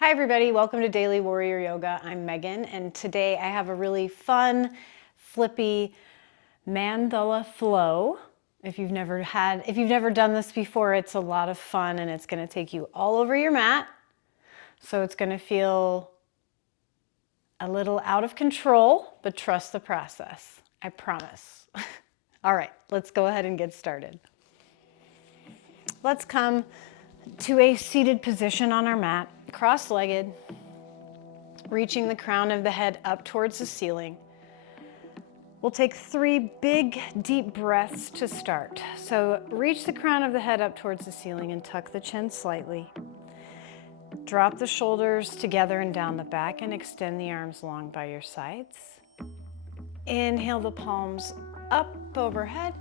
Hi everybody, welcome to Daily Warrior Yoga. I'm Megan, and today I have a really fun, flippy mandala flow. If you've never done this before, it's a lot of fun and it's going to take you all over your mat. So it's going to feel a little out of control, but trust the process. I promise. All right, let's go ahead and get started. Let's come to a seated position on our mat, cross-legged, reaching the crown of the head up towards the ceiling. We'll take 3 big, deep breaths to start. So reach the crown of the head up towards the ceiling and tuck the chin slightly. Drop the shoulders together and down the back and extend the arms long by your sides. Inhale the palms up overhead.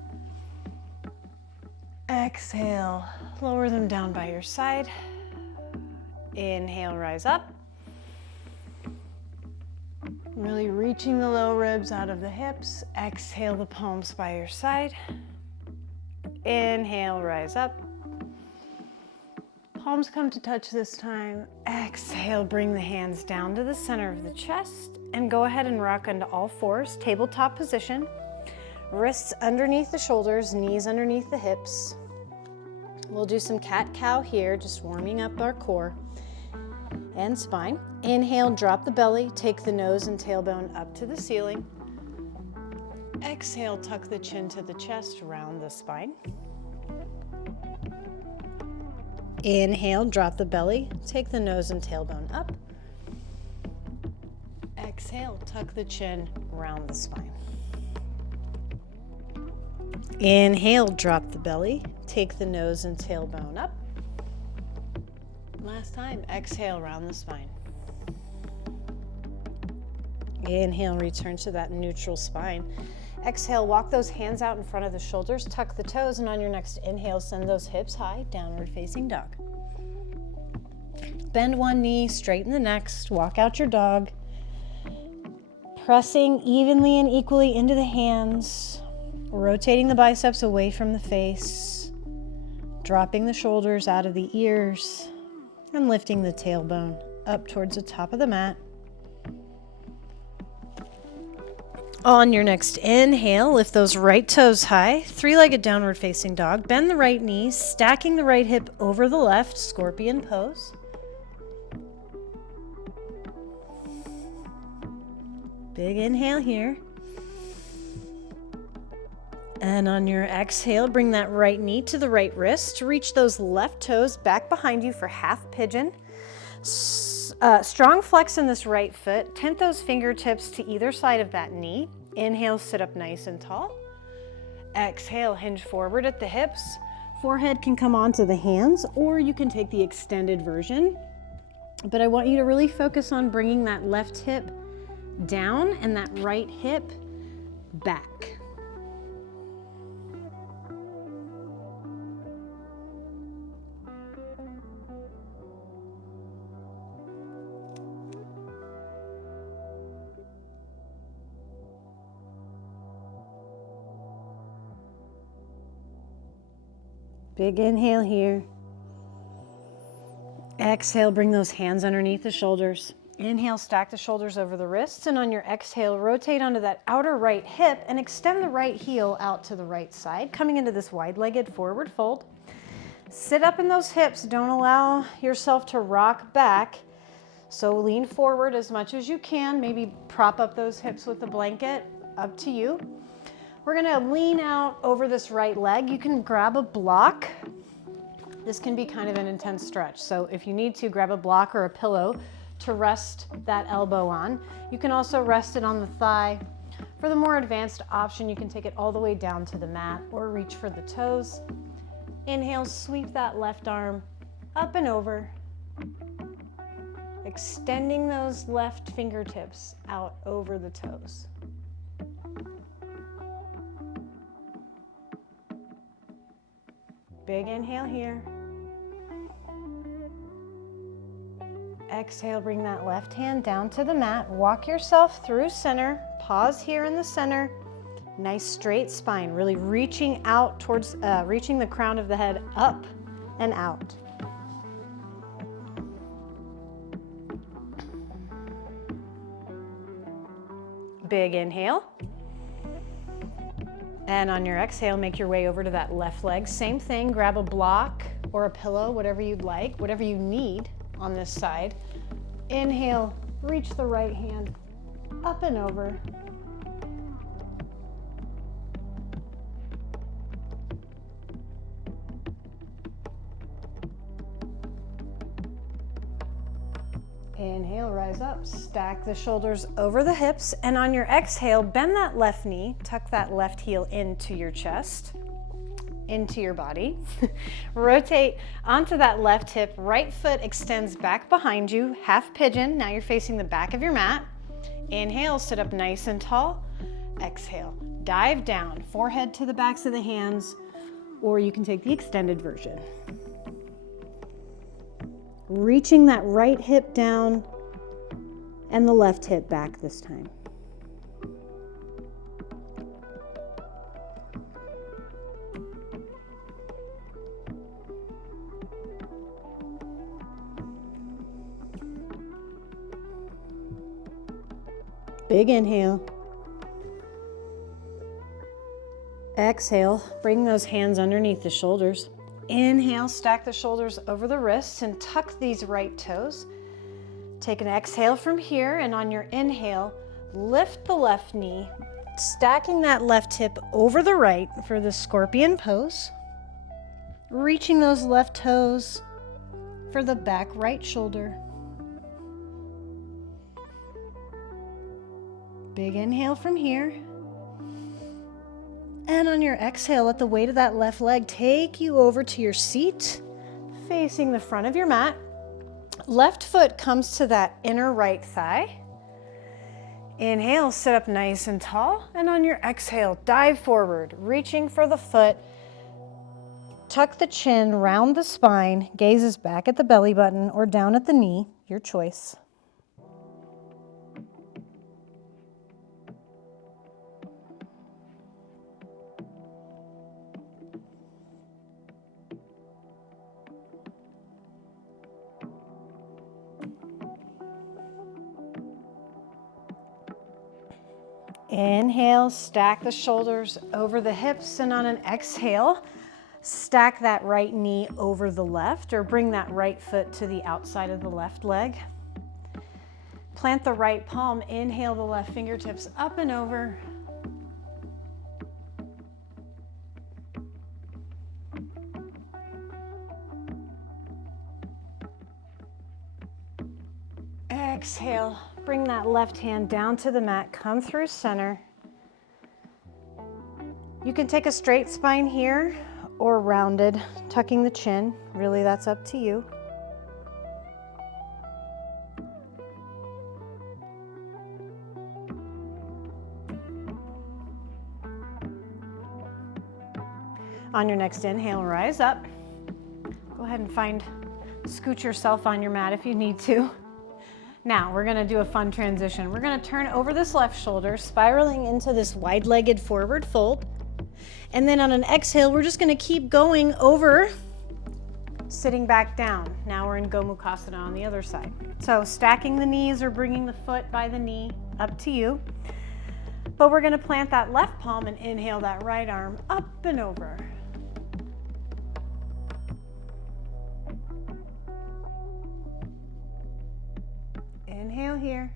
Exhale, lower them down by your side. Inhale, rise up. Really reaching the low ribs out of the hips. Exhale the palms by your side. Inhale, rise up. Palms come to touch this time. Exhale, bring the hands down to the center of the chest and go ahead and rock onto all fours, tabletop position. Wrists underneath the shoulders, knees underneath the hips. We'll do some cat-cow here, just warming up our core and spine. Inhale, drop the belly, take the nose and tailbone up to the ceiling. Exhale, tuck the chin to the chest, round the spine. Inhale, drop the belly, take the nose and tailbone up. Exhale, tuck the chin, round the spine. Inhale, drop the belly, take the nose and tailbone up. Last time, exhale, round the spine. Inhale, return to that neutral spine. Exhale, walk those hands out in front of the shoulders, tuck the toes, and on your next inhale, send those hips high, downward facing dog. Bend one knee, straighten the next, walk out your dog. Pressing evenly and equally into the hands, rotating the biceps away from the face, dropping the shoulders out of the ears, and lifting the tailbone up towards the top of the mat. On your next inhale, lift those right toes high, 3-legged downward facing dog. Bend the right knee, stacking the right hip over the left, scorpion pose. Big inhale here. And on your exhale, bring that right knee to the right wrist. Reach those left toes back behind you for half pigeon. Strong flex in this right foot. Tent those fingertips to either side of that knee. Inhale, sit up nice and tall. Exhale, hinge forward at the hips. Forehead can come onto the hands, or you can take the extended version. But I want you to really focus on bringing that left hip down and that right hip back. Big inhale here. Exhale, bring those hands underneath the shoulders. Inhale, stack the shoulders over the wrists, and on your exhale, rotate onto that outer right hip and extend the right heel out to the right side, coming into this wide-legged forward fold. Sit up in those hips. Don't allow yourself to rock back. So lean forward as much as you can. Maybe prop up those hips with a blanket. Up to you. We're gonna lean out over this right leg. You can grab a block. This can be kind of an intense stretch. So if you need to, grab a block or a pillow to rest that elbow on. You can also rest it on the thigh. For the more advanced option, you can take it all the way down to the mat or reach for the toes. Inhale, sweep that left arm up and over. Extending those left fingertips out over the toes. Big inhale here. Exhale, bring that left hand down to the mat. Walk yourself through center. Pause here in the center. Nice straight spine, really reaching out towards, reaching the crown of the head up and out. Big inhale. And on your exhale, make your way over to that left leg. Same thing, grab a block or a pillow, whatever you'd like, whatever you need on this side. Inhale, reach the right hand up and over. Inhale, rise up, stack the shoulders over the hips, and on your exhale, bend that left knee, tuck that left heel into your chest, into your body. Rotate onto that left hip, right foot extends back behind you, half pigeon. Now you're facing the back of your mat. Inhale, sit up nice and tall. Exhale, dive down, forehead to the backs of the hands, or you can take the extended version. Reaching that right hip down and the left hip back this time. Big inhale. Exhale, bring those hands underneath the shoulders. Inhale, stack the shoulders over the wrists and tuck these right toes. Take an exhale from here, and on your inhale, lift the left knee, stacking that left hip over the right for the scorpion pose. Reaching those left toes for the back right shoulder. Big inhale from here. And on your exhale, let the weight of that left leg take you over to your seat, facing the front of your mat. Left foot comes to that inner right thigh. Inhale, sit up nice and tall. And on your exhale, dive forward, reaching for the foot. Tuck the chin, round the spine, gazes back at the belly button or down at the knee, your choice. Inhale, stack the shoulders over the hips, and on an exhale, stack that right knee over the left or bring that right foot to the outside of the left leg. Plant the right palm, inhale the left fingertips up and over. Exhale, bring that left hand down to the mat, come through center. You can take a straight spine here or rounded, tucking the chin. Really, that's up to you. On your next inhale, rise up. Go ahead and scoot yourself on your mat if you need to. Now we're gonna do a fun transition. We're gonna turn over this left shoulder, spiraling into this wide-legged forward fold. And then on an exhale, we're just gonna keep going over, sitting back down. Now we're in Gomukhasana on the other side. So stacking the knees or bringing the foot by the knee, up to you. But we're gonna plant that left palm and inhale that right arm up and over. Inhale here.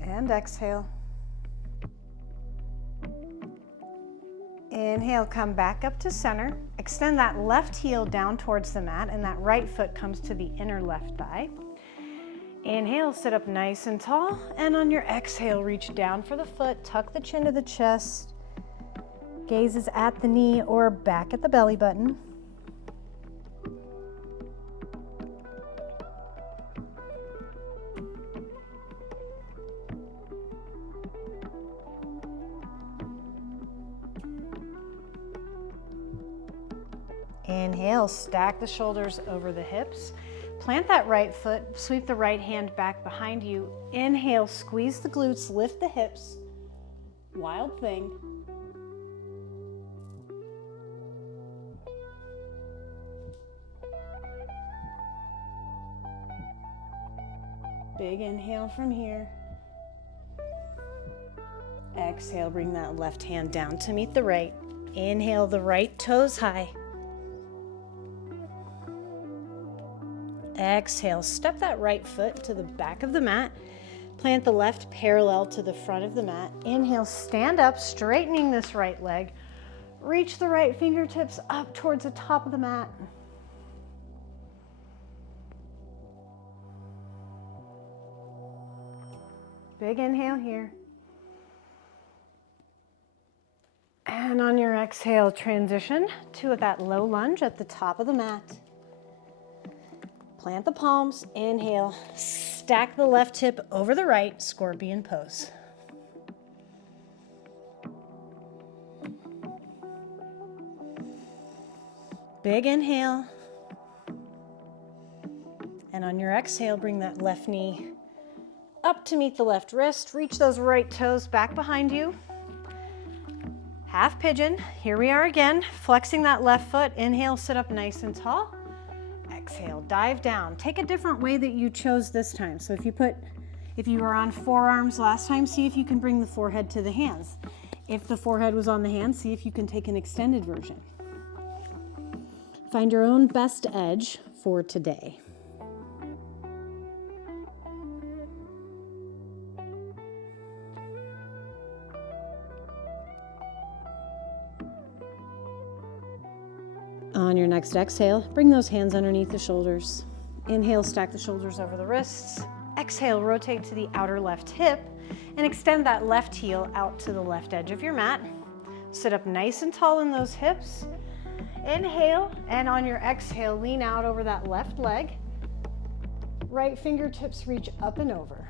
And exhale. Inhale, come back up to center. Extend that left heel down towards the mat, and that right foot comes to the inner left thigh. Inhale, sit up nice and tall, and on your exhale, reach down for the foot, tuck the chin to the chest, gazes at the knee or back at the belly button. Inhale, stack the shoulders over the hips. Plant that right foot, sweep the right hand back behind you. Inhale, squeeze the glutes, lift the hips. Wild thing. Big inhale from here. Exhale, bring that left hand down to meet the right. Inhale, the right toes high. Exhale, step that right foot to the back of the mat. Plant the left parallel to the front of the mat. Inhale, stand up, straightening this right leg. Reach the right fingertips up towards the top of the mat. Big inhale here. And on your exhale, transition to that low lunge at the top of the mat. Plant the palms, inhale, stack the left hip over the right, scorpion pose. Big inhale. And on your exhale, bring that left knee up to meet the left wrist. Reach those right toes back behind you. Half pigeon. Here we are again, flexing that left foot. Inhale, sit up nice and tall. Exhale, dive down. Take a different way that you chose this time. So if you were on forearms last time, see if you can bring the forehead to the hands. If the forehead was on the hands, see if you can take an extended version. Find your own best edge for today. On your next exhale, bring those hands underneath the shoulders. Inhale, stack the shoulders over the wrists. Exhale, rotate to the outer left hip and extend that left heel out to the left edge of your mat. Sit up nice and tall in those hips. Inhale, and on your exhale, lean out over that left leg. Right fingertips reach up and over.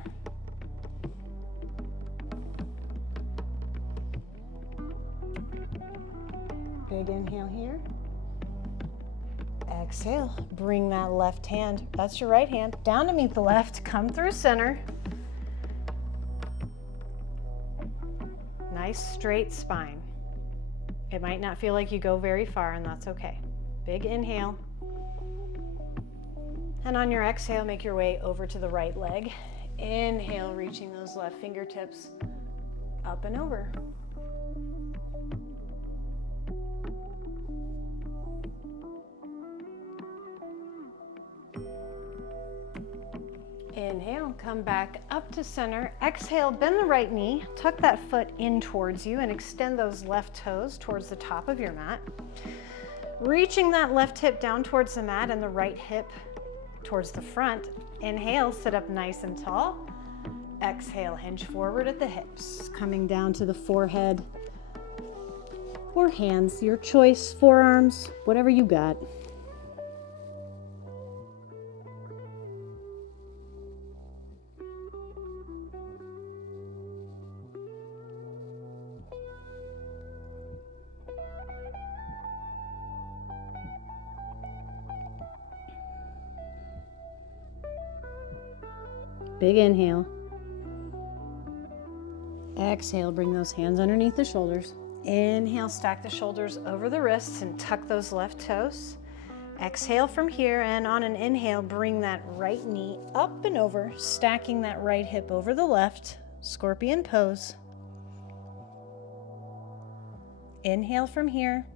Big inhale here. Exhale, bring that left hand, that's your right hand, down to meet the left, come through center. Nice straight spine. It might not feel like you go very far, and that's okay. Big inhale. And on your exhale, make your way over to the right leg. Inhale, reaching those left fingertips up and over. Inhale, come back up to center. Exhale, bend the right knee, tuck that foot in towards you and extend those left toes towards the top of your mat. Reaching that left hip down towards the mat and the right hip towards the front. Inhale, sit up nice and tall. Exhale, hinge forward at the hips, coming down to the forehead or hands, your choice, forearms, whatever you got. Big inhale. Exhale, bring those hands underneath the shoulders. Inhale, stack the shoulders over the wrists and tuck those left toes. Exhale from here, and on an inhale, bring that right knee up and over, stacking that right hip over the left, scorpion pose. Inhale from here,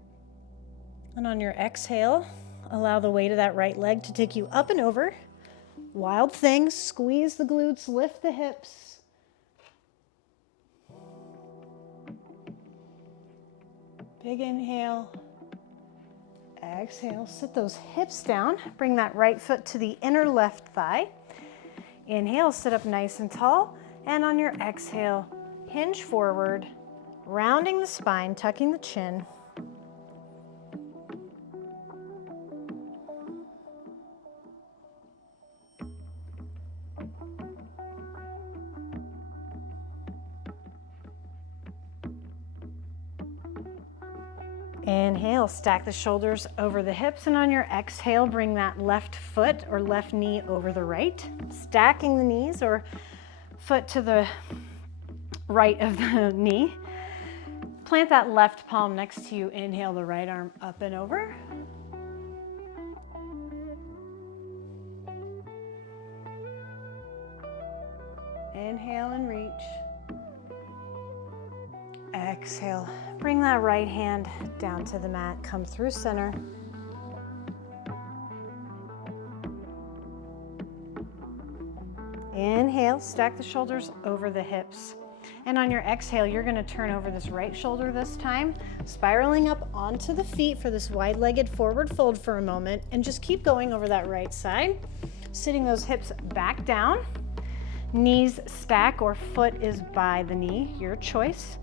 and on your exhale, allow the weight of that right leg to take you up and over. Wild thing, squeeze the glutes, lift the hips. Big inhale. Exhale, sit those hips down. Bring that right foot to the inner left thigh. Inhale, sit up nice and tall. And on your exhale, hinge forward, rounding the spine, tucking the chin. Inhale, stack the shoulders over the hips, and on your exhale, bring that left foot or left knee over the right, stacking the knees or foot to the right of the knee. Plant that left palm next to you. Inhale, the right arm up and over. Inhale and reach. Exhale. Bring that right hand down to the mat. Come through center. Inhale, stack the shoulders over the hips. And on your exhale, you're gonna turn over this right shoulder this time, spiraling up onto the feet for this wide-legged forward fold for a moment, and just keep going over that right side, sitting those hips back down. Knees stack or foot is by the knee, your choice.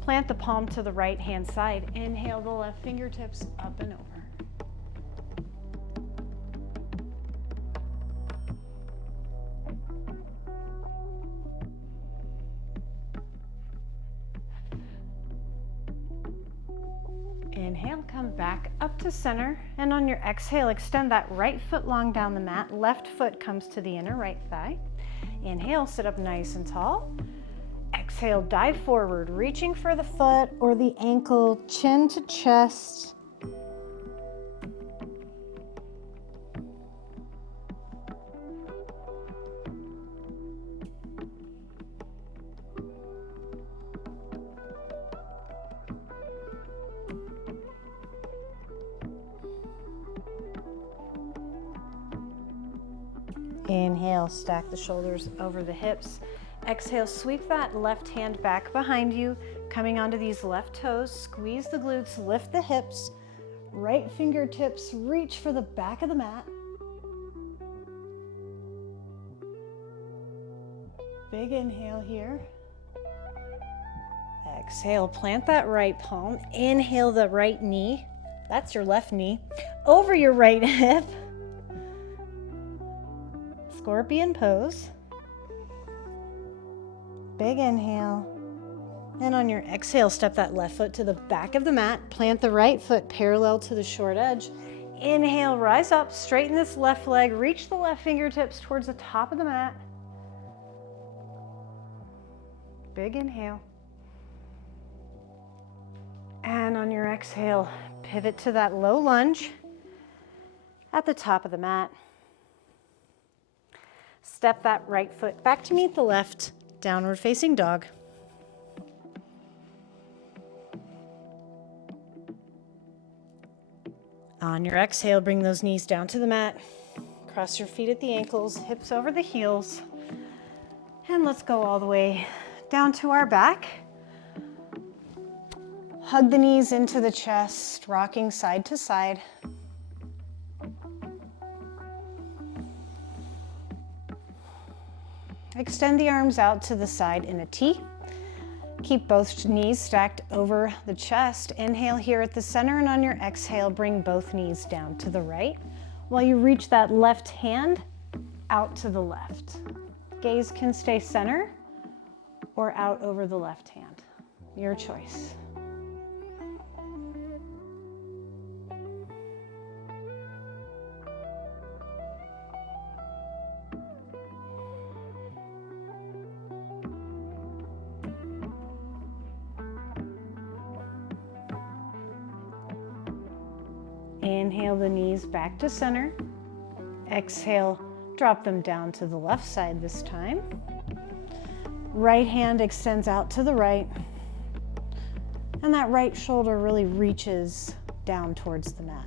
Plant the palm to the right hand side. Inhale the left fingertips up and over. Inhale, come back up to center, and on your exhale, extend that right foot long down the mat. Left foot comes to the inner right thigh. Inhale, sit up nice and tall. Exhale, dive forward, reaching for the foot or the ankle, chin to chest. Inhale, stack the shoulders over the hips. Exhale, sweep that left hand back behind you, coming onto these left toes. Squeeze the glutes, lift the hips. Right fingertips reach for the back of the mat. Big inhale here. Exhale, plant that right palm. Inhale the right knee, that's your left knee, over your right hip. Scorpion pose. Big inhale. And on your exhale, step that left foot to the back of the mat. Plant the right foot parallel to the short edge. Inhale, rise up, straighten this left leg, reach the left fingertips towards the top of the mat. Big inhale. And on your exhale, pivot to that low lunge at the top of the mat. Step that right foot back to meet the left, downward facing dog. On your exhale, bring those knees down to the mat. Cross your feet at the ankles, hips over the heels. And let's go all the way down to our back. Hug the knees into the chest, rocking side to side. Extend the arms out to the side in a T. Keep both knees stacked over the chest. Inhale here at the center, and on your exhale, bring both knees down to the right while you reach that left hand out to the left. Gaze can stay center or out over the left hand. Your choice. Inhale the knees back to center. Exhale, drop them down to the left side this time. Right hand extends out to the right. And that right shoulder really reaches down towards the mat.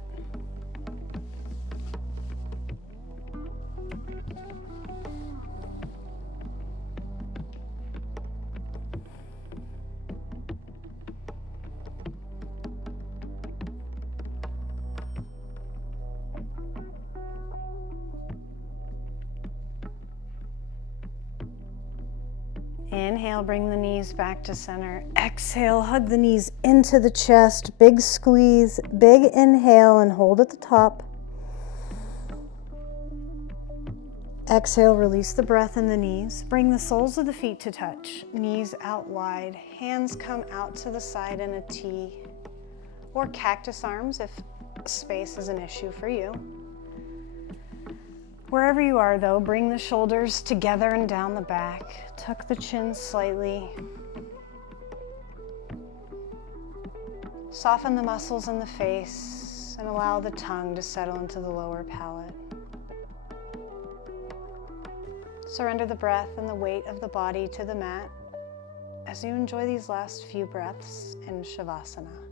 Inhale, bring the knees back to center. Exhale, hug the knees into the chest. Big squeeze, big inhale, and hold at the top. Exhale, release the breath in the knees. Bring the soles of the feet to touch. Knees out wide, hands come out to the side in a T, or cactus arms if space is an issue for you. Wherever you are though, bring the shoulders together and down the back. Tuck the chin slightly. Soften the muscles in the face and allow the tongue to settle into the lower palate. Surrender the breath and the weight of the body to the mat as you enjoy these last few breaths in Shavasana.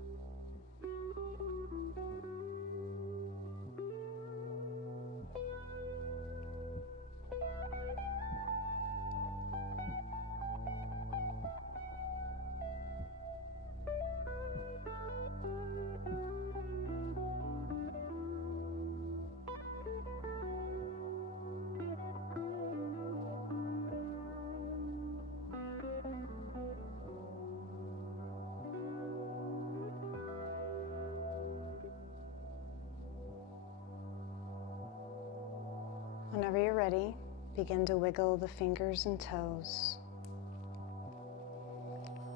Whenever you're ready, begin to wiggle the fingers and toes.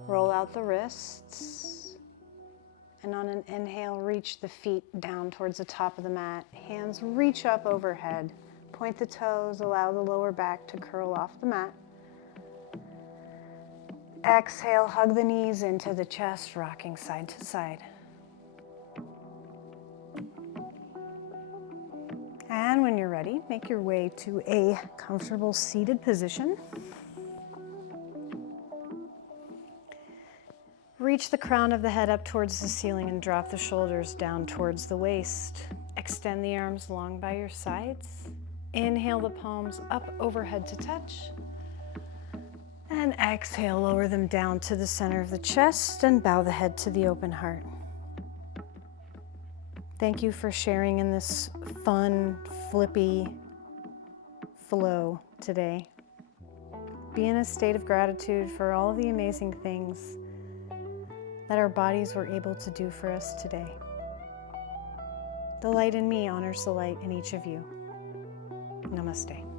Roll out the wrists, and on an inhale, reach the feet down towards the top of the mat. Hands reach up overhead. Point the toes, allow the lower back to curl off the mat. Exhale, hug the knees into the chest, rocking side to side. And when you're ready, make your way to a comfortable seated position. Reach the crown of the head up towards the ceiling and drop the shoulders down towards the waist. Extend the arms long by your sides. Inhale the palms up overhead to touch. And exhale, lower them down to the center of the chest and bow the head to the open heart. Thank you for sharing in this fun, flippy flow today. Be in a state of gratitude for all of the amazing things that our bodies were able to do for us today. The light in me honors the light in each of you. Namaste.